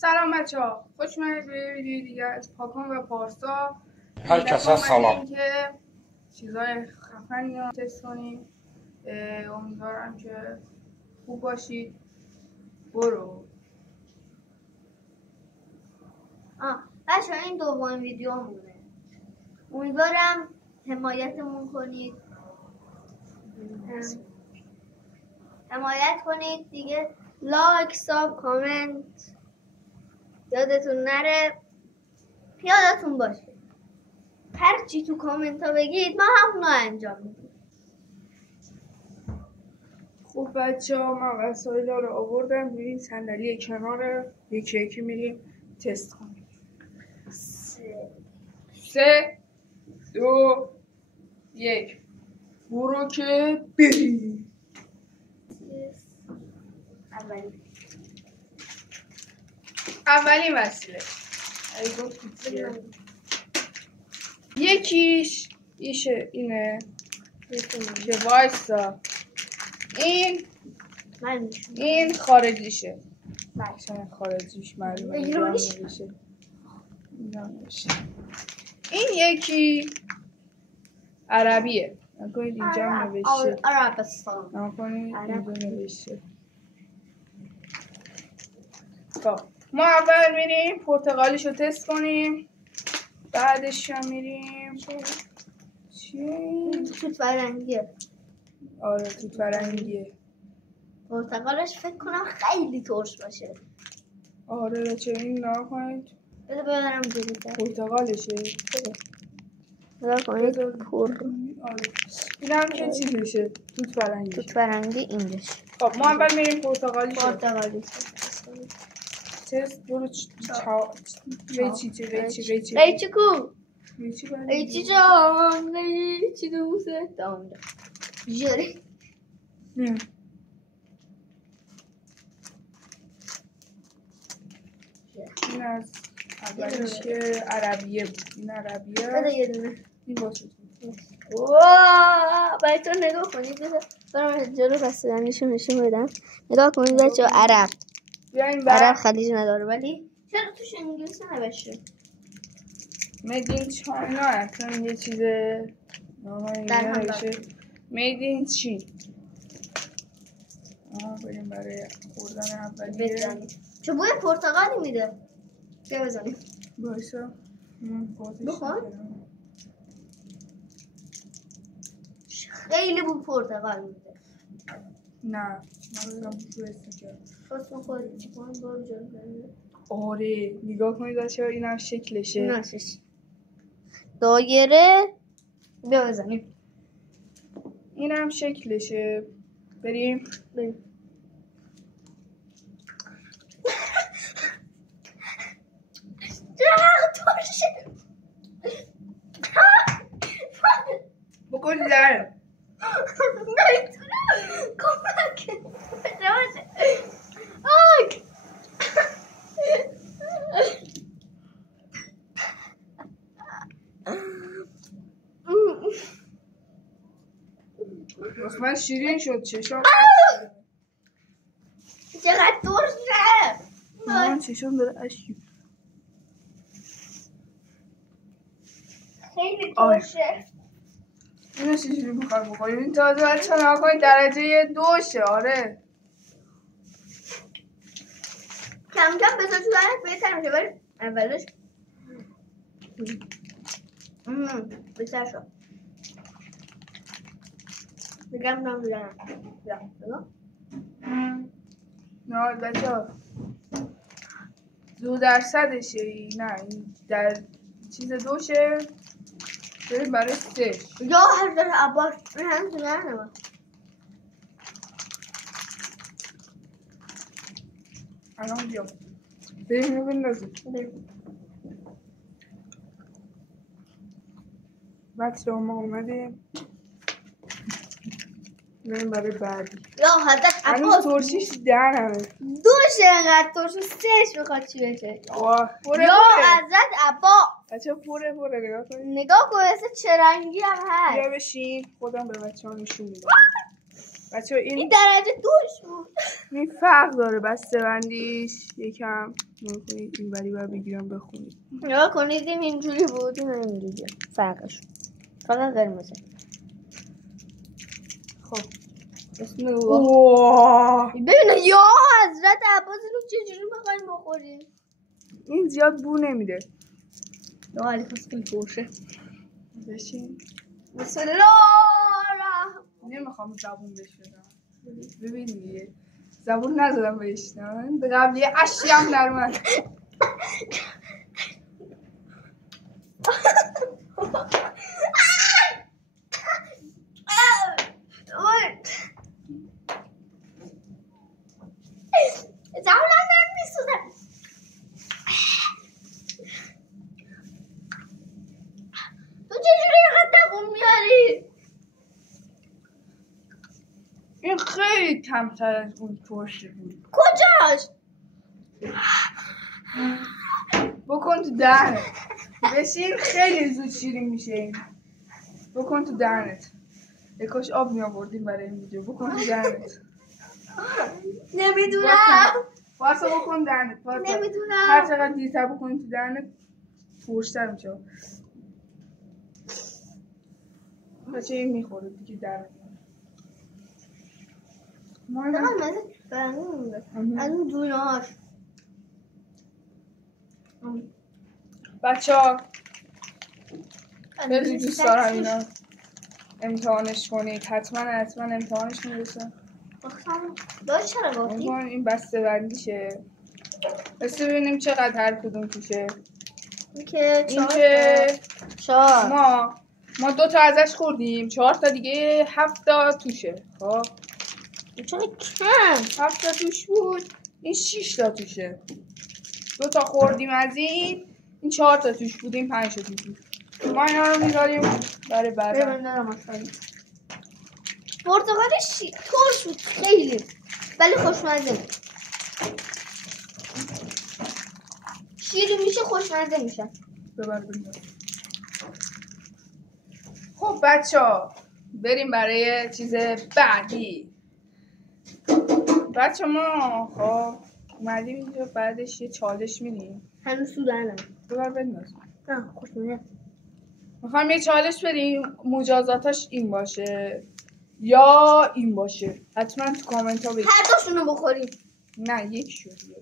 سلام بچه‌ها، خوش اومدید به ویدیو دیگه از پاکان و پارسا. هرکس سلام. که چیزای خفنی رو تست کنیم. امیدوارم که خوب باشید. برو. بچه‌ها این دومین ویدیومونه. امیدوارم حمایتمون کنید. حمایت کنید دیگه. لایک، ساب، کامنت یادتون نره. یادتون باشه هر چی تو کامنت ها بگید ما همونو انجام میدیم. خب بچه‌ها، من وسایل رو آوردم. میریم صندلی کنار، یکی یکی میریم تست کنیم. 3 2 1 برو که بریم. اولین وسیله یکیش اینه که وایسا، این خارجیشه. عشان خارجیش معلومه اینجا نمیشه. این یکی عربیه. نکنید اینجا هم نوشته عربستان. نکنید اینجا نوشته. خب ما اول میریم پرتقالیشو تست کنیم، بعدش هم میریم توت فرنگیه. آره توت فرنگیه. پرتقالش فکر کنم خیلی ترش باشه. آره بچه این نگاه کنید. بذار ببرم جلوتر. پرتقالشه. نگاه کنید پر. آره این هم که چیزشه، توت فرنگی. توت فرنگی اینجاش. خب ما اول میریم پرتقالیشو تست. برو ریچی کو ریچی جان، ریچی دوست دارم. جوری این از اولش که عربیه بود. این عربیه. بده یه دونه. این باشه. واو بچه‌ها نگاه کنید. برام جلو بستنیشو نشون بدم. نگاه کنید بچه‌ها. عرب خلیج نداره ولی چرا توش انگلیسی نوشته؟ میدین چاینا. اصلا یه چیز نوشته میدین چین. بریم برای خوردن اولیه. چه بوی پرتقالی میده. بیا بزنیم. بایسا بخور. خیلی بوی پرتقال میده. نه من بوی استیکر. خواستم خودی برو جلو. آره نگاه کنید بچه‌ها، اینم شکلشه. دایره. بیا بزنیم. اینم شکلشه. بریم. بکن در من شیرین شد. چشم چقدر ترشه. من چشم داره اشکی. خیلی ترشه. اینو چجوری میخوای بخوریم؟ این تازه بچه ها نگاه کنید درجه 2شه. آره کم کم بذار تو دهنت بهتر میشه ولی اولش بهتر شد. بگم نمیدونم. نه بچه ها 2%شه. نه این در چیز 2شه. بریم برای 3. یا حضرت عباس این هم سنرنم. الان بیام بریم رو بندازیم. بچه ما اومدیم بریم برای بعدی. یا حضرت عباس ترشیش دهنمه. 2شه انقدر ترش و 3ش میخواد چی بشه. یا حضرت عباس بچه پره نگاه کنید. نگاه کن چه رنگی هم هست. بیا بشین خودم به بچه ها نشون میدم. بچه این این درجه 2 بود. این فرق داره بسته بندیش یکم نکنید این ولی باید بگیرم بخونید. نگاه کنید این اینجوری بود این اینجوری فرقش فقط قرمزه. خب بسم الله. اوه ببینید یا حضرت عباس اینو چجوری میخوایم بخوریم؟ این زیاد بو نمیده. یا علی خواستیم باشه بشین. بسم الله. نمیخوام زبون بشنم. ببین دیگه زبون نزدم بهش نه به قبلی اشی هم در من. زبونم دارم میسوزه. تو چجوری اینقدر دوون میاری؟ این خیلی کمتر از اون ترشی بود. کجاش؟ بکن تو دهنت. بشین خیلی زود شیرین میشه این. بکن تو دهنت. یکاش آب می آوردیم برای این ویدیو. بکن تو دهنت. نمیدونم. واسه بکن دهنت. نمیدونم. هر چقدر دیرتر بکنی تو دهنت ترشتر میشه. بچه این میخوره دیگه دهنت. نه مثل برنون از اون دونهاش. بچه ها خیلی دوست دارم اینا امتحانش کنید. حتما امتحانش میرسه. باید چرا گفتی؟ این بسته بندیشه. بسته ببینیم چقدر هر کدوم توشه. این که 4 4 ما 2 تا ازش خوردیم 4 تا دیگه 7 تا توشه. خب چرا کم 7 تا توش بود این 6 تا توشه. 2 تا خوردیم از این 4 تا توش بود این 5 تا توش بود. ما اینا رو میذاریم برای بعدا. پرتقالش ترش بود خیلی ولی خوشمزه بود. شیرین میشه خوشمزه میشه. ببر ببینم. خب بچه‌ها بریم برای چیز بعدی. بچه ما خب اومدیم اینجا بعدش یه چالش میدیم. هنوز سودنم ببر بنداز. نه خوشمزه. میخوام یه چالش بدیم مجازاتاش این باشه یا این باشه. حتما تو کامنت ها بگید. هر دوشونو بخوریم. نه یک شو دیگه.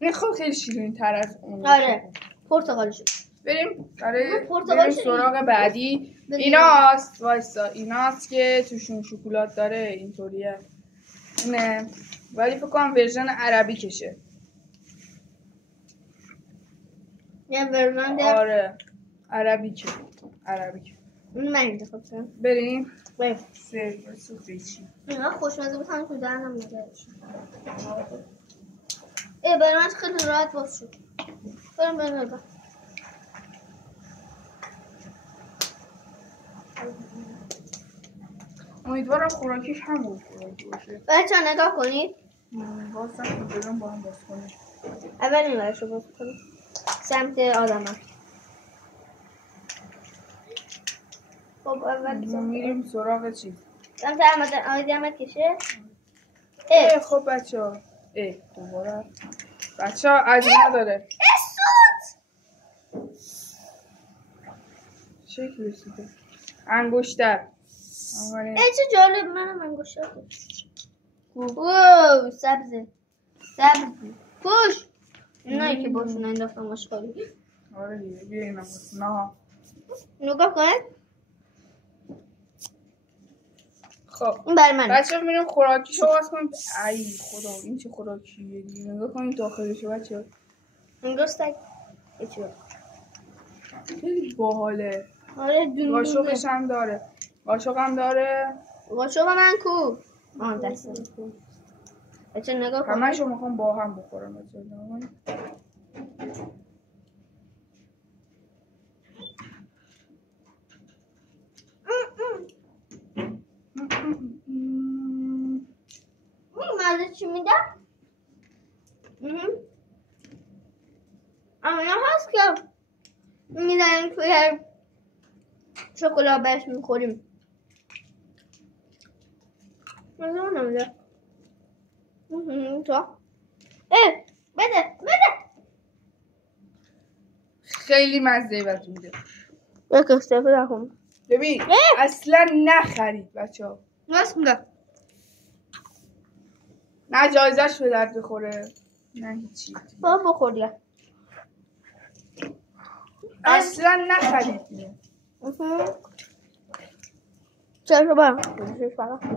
این خب خیلی شیرین تر از اون. آره پرتقالشو بریم برای پرتقالش سراغ بعدی. ایناست وایسا ایناست که توشون شکلات داره اینطوریه. نه ولی فکر کنم ورژن عربی کشه. یه ورژن آره عربی که من انتخاب کنم. بریم بریم. سرو فیچی. اینا خوشمزه بود هم تو دهنم نگرش. برنامه خیلی راحت باز شد. بریم. امیدوارم خوراکیش همون خوراکی باشه. بچه ها نگاه کنید. باستم بریم با هم باز کنیم. اول این ورش رو باز کنید سمت آدم ها. خب اول میریم سراغ چیز سمت احمد کشه. خب بچه ها دوباره بچه ها عجیب نداره شکل رسیده انگشتر چه جالب منم انگشتر واو سبزه پوش اینایی که باشون انداختم آشغالی. آره دیگه بیا اینم نه نگاه کنید. خب این برای منه. بچه ها میریم خوراکیشو باز کنیم. ای خدا این چه خوراکیه دیگه. نگاه کنید داخلشو بچه ها انگشتک خیلی باحاله. آره دونه قاشقش هم داره. قاشق من کو دستم بچه نگاه کنید. همه‌شو میخوام با هم بخورم بچه مزه چی میدم؟ اما هست که میدنیم توی شکلات بهش میخوریم. از اون نمیده تو بده خیلی مزه بد میده. یک استفاده نکن. ببین اصلا نخرید بچه ها. راست میگه. نه جایزش به درد بخوره نه هیچی. بابا بخور دیگه. اصلا نخرید. چرا برم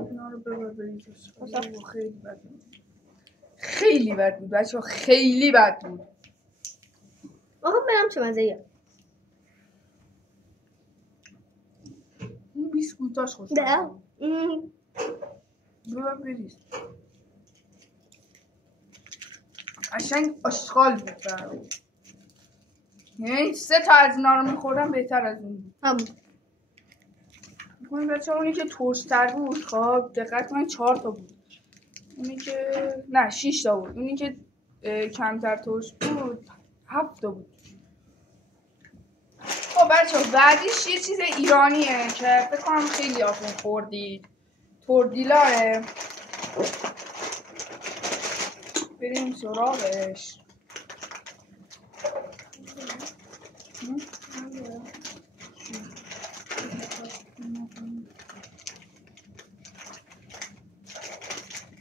اینا رو ببر بریم. خیلی بد بود بچه ها. خیلی بد بود. آخه برم چه مزهیه. اون بیسکوتاش خوش ببر بریز. قشنگ آشغال بود برام. یعنی 3 تا از اینا رو میخوردم بهتر از اون بود. همون اون بچه اونی که ترش‌تر بود خب دقت کنید 4 تا بود. اونی که نه 6 تا بود. اونی که کمتر ترش بود 7 تا بود. خب بچه بعدیش یه چیز ایرانیه که فکر کنم خیلی آفون خوردید. توردیلاه. بریم سراغش.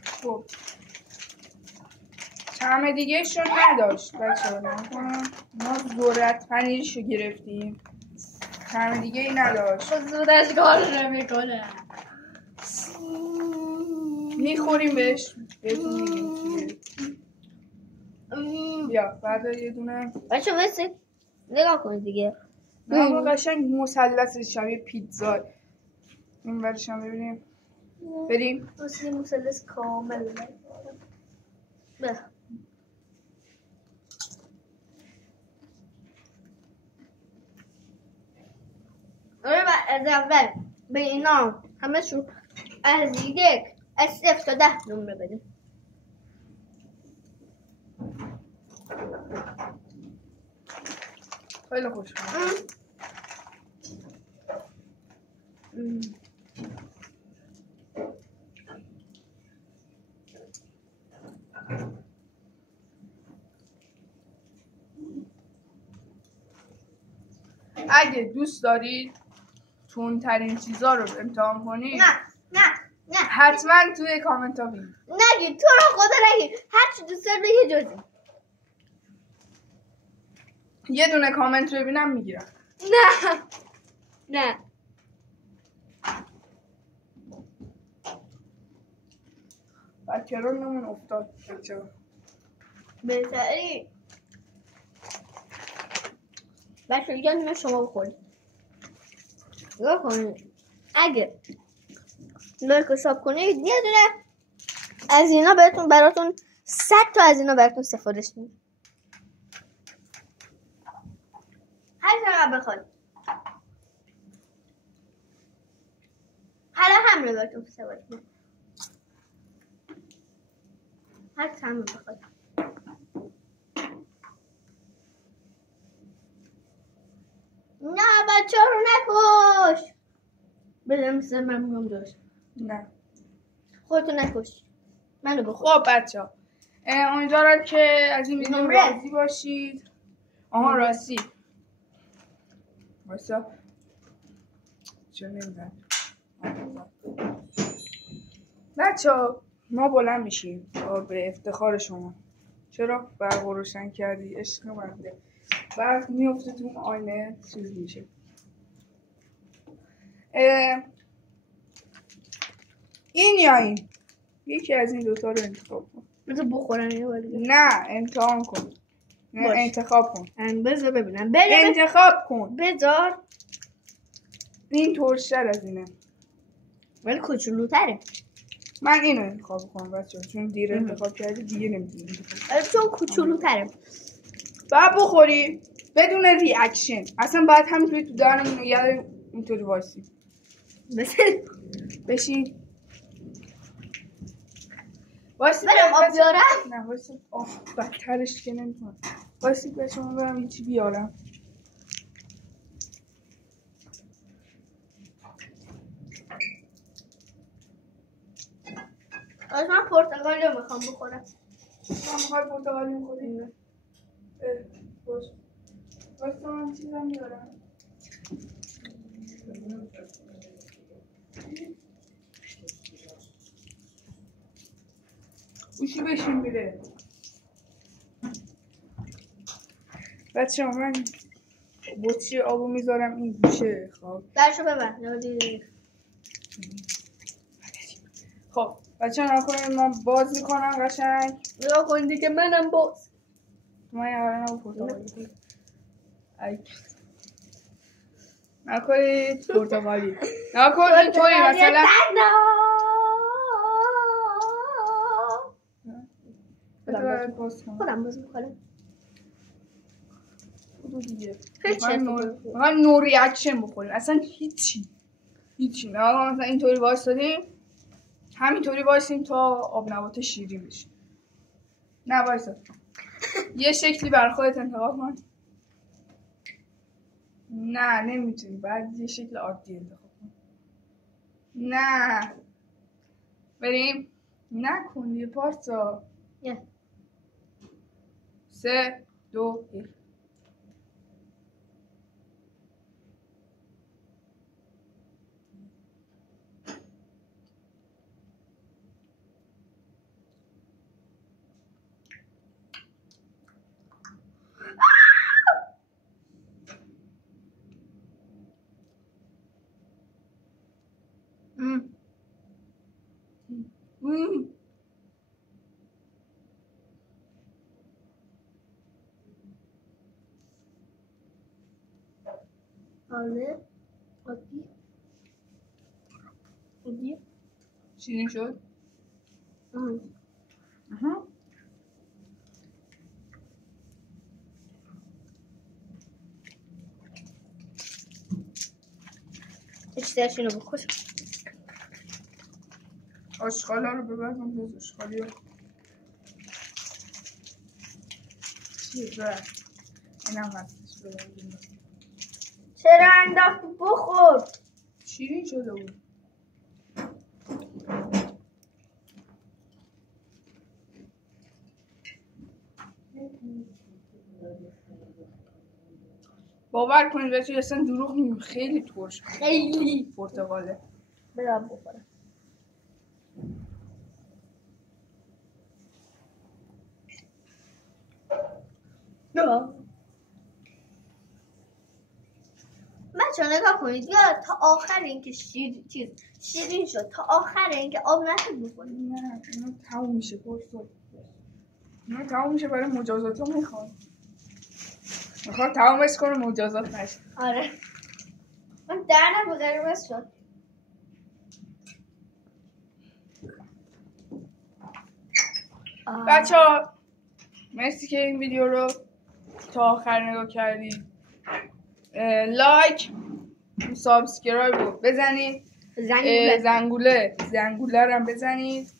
خب طعم دیگه شو نداشت بچه ها. ما ذرت پنیرشو گرفتیم. طعم دیگه ای نداشت. زودش کار نمیکنه. میخوریم بهش بهتون میگیم. بیا بعد یه دونه بچه بسی نگاه کنید دیگه. نه اون قشنگ مثلث شبیه پیتزا. این ورش هم ببینیم. بریم واسه مثلث کامل. به از اول به اینا همشون از 1 از 0 تا 10 نمره بدیم. خیلی خوش بود. اگه دوست دارید تندترین چیزا رو امتحان کنید نه حتما توی کامنت ها بگید. نگید تو رو خدا نگید. هر چی دوست داری بگید جزی. یه دونه کامنت رو ببینم میگیرم. نه بچه رو نمون افتاد بچه بهتری بچه دیگه نمه شما بخورید. نگاه کنید اگه لایک و ساب کنید یه دونه از اینا براتون 100 تا از اینا براتون سفارش میدم. هر چقدر بخواد. حالا هم رو براتون سفارش میدم. هر چقدر بخواد. نه بچه رو نکش. بدم سر من میگم داشت. نه خودتو نکش. منو بخور. خب بچه ها امیدوارم که از این ویدیو راضی باشید. آها راستی واسه چرا نمیدن بچه ها ما بلند میشیم به افتخار شما. چرا برق رو روشن کردی عشق منده. برق میفته تو اون آینه سوز میشه. این یا این یکی از این دوتا رو انتخاب کن. بذار بخورم اینو ولی نه امتحان کن. نه انتخاب کن. بذار ببینم. انتخاب کن. بذار این ترشتر از اینه ولی کوچولوتره. من اینو انتخاب کنم بچه چون دیر انتخاب کردی دیگه نمیتونی ولی چون کوچولوتره باید بخوری بدون ریاکشن. اصلا باید همینطوری تو دهنمون نگه اینطوری وایسی. بشین وایسی برم آب بیارم. نه وایسی بدترش که نمیتونم. وایسی بچه من برم یه چی بیارم. از من پرتقالی رو میخوام بخورم. من میخوای پرتقالی بخوری؟ باش واسه من چیزم میارم. گوشی بشین میره. بچه ها من بطری آبو میذارم این گوشه. خب درشو ببند یادی. خب بچه ها نکنید من باز میکنم قشنگ. یا کن دیگه منم باز. من یارم رو پرتقالی نکنید پرتقالی نکن اینطوری مثلا خودم باز میکنم. خودو دیگه هیچ میخوام نو ریاکشن بخوریم اصلا هیچی نه مثلا اینطوری وایسادیم همینطوری وایسیم تا آب نبات شیرین بشه. نه وایسا یه شکلی بر خودت انتخاب کن. نه نمیتونی بعد یه شکل عادی انتخاب کن. نه بریم نکن یه پارسا. 3 2 1 آره عادی شیرین شد. اشترش اینو بکش. آشغالا رو ببرم باز آشغالی رو چیه برد اینم هستش ببرم. چرا انداختی بخور؟ شیرین شده بود. باور کنید بچه اصلا دروغ نمیگم خیلی ترش خیلی پرتقاله. برم بخورم. بچه نگاه کنید یا تا آخر اینکه شیرین شد تا آخر اینکه آب نشد بخورید. نه اینو تموم میشه پرسا اینو تموم میشه برای مجازات رو میخواد تمامش کنه مجازات نشه. آره من درنم به قرمز شد. بچه ها مرسی که این ویدیو رو تا آخر نگاه کردید. لایک سابسکرایب رو بزنید. زنگوله رو هم بزنید.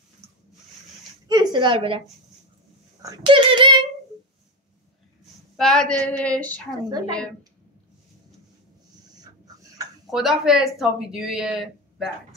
این صدا رو بده. بعدش همینه. خداحافظ تا ویدیوی بعد.